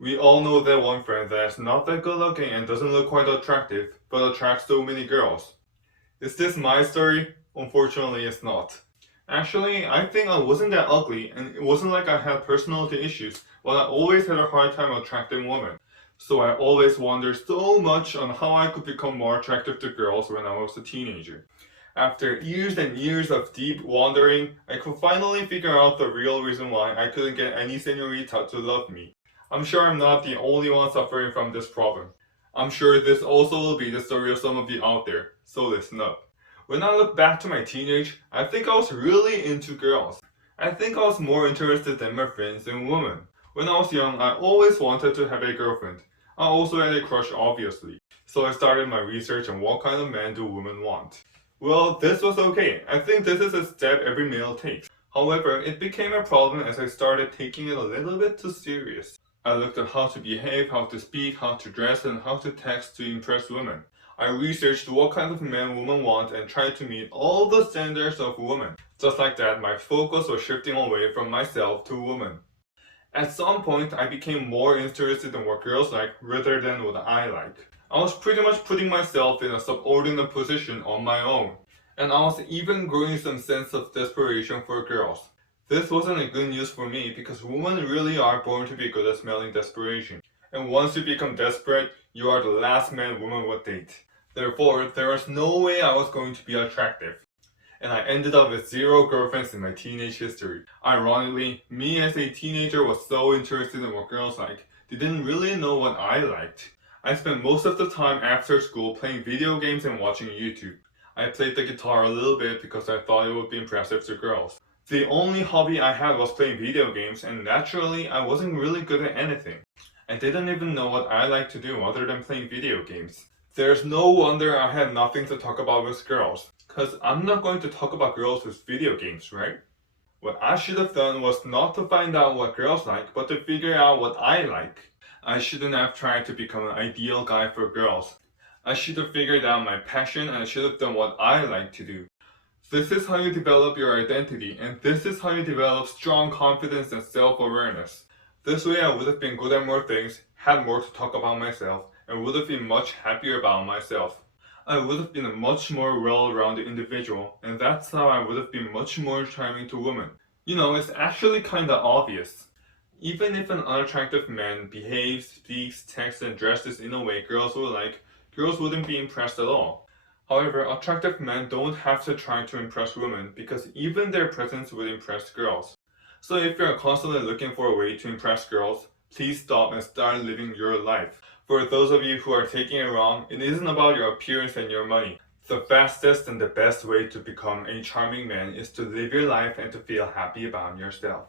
We all know that one friend that's not that good looking and doesn't look quite attractive, but attracts so many girls. Is this my story? Unfortunately, it's not. Actually, I think I wasn't that ugly, and it wasn't like I had personality issues, but I always had a hard time attracting women. So I always wondered so much on how I could become more attractive to girls when I was a teenager. After years and years of deep wondering, I could finally figure out the real reason why I couldn't get any senorita to love me. I'm sure I'm not the only one suffering from this problem. I'm sure this also will be the story of some of you out there, so listen up. When I look back to my teenage, I think I was really into girls. I think I was more interested than my friends in women. When I was young, I always wanted to have a girlfriend. I also had a crush, obviously. So I started my research on what kind of man do women want. Well, this was okay. I think this is a step every male takes. However, it became a problem as I started taking it a little bit too serious. I looked at how to behave, how to speak, how to dress, and how to text to impress women. I researched what kind of men women want and tried to meet all the standards of women. Just like that, my focus was shifting away from myself to women. At some point, I became more interested in what girls like rather than what I like. I was pretty much putting myself in a subordinate position on my own. And I was even growing some sense of desperation for girls. This wasn't a good news for me because women really are born to be good at smelling desperation. And once you become desperate, you are the last man women would date. Therefore, there was no way I was going to be attractive. And I ended up with 0 girlfriends in my teenage history. Ironically, me as a teenager was so interested in what girls like, they didn't really know what I liked. I spent most of the time after school playing video games and watching YouTube. I played the guitar a little bit because I thought it would be impressive to girls. The only hobby I had was playing video games, and naturally, I wasn't really good at anything. I didn't even know what I liked to do other than playing video games. There's no wonder I had nothing to talk about with girls, cause I'm not going to talk about girls with video games, right? What I should have done was not to find out what girls like, but to figure out what I like. I shouldn't have tried to become an ideal guy for girls. I should have figured out my passion and I should have done what I like to do. This is how you develop your identity, and this is how you develop strong confidence and self-awareness. This way I would have been good at more things, had more to talk about myself, and would have been much happier about myself. I would have been a much more well-rounded individual, and that's how I would have been much more charming to women. You know, it's actually kinda obvious. Even if an unattractive man behaves, speaks, texts, and dresses in a way girls would like, girls wouldn't be impressed at all. However, attractive men don't have to try to impress women because even their presence would impress girls. So if you're constantly looking for a way to impress girls, please stop and start living your life. For those of you who are taking it wrong, it isn't about your appearance and your money. The fastest and the best way to become a charming man is to live your life and to feel happy about yourself.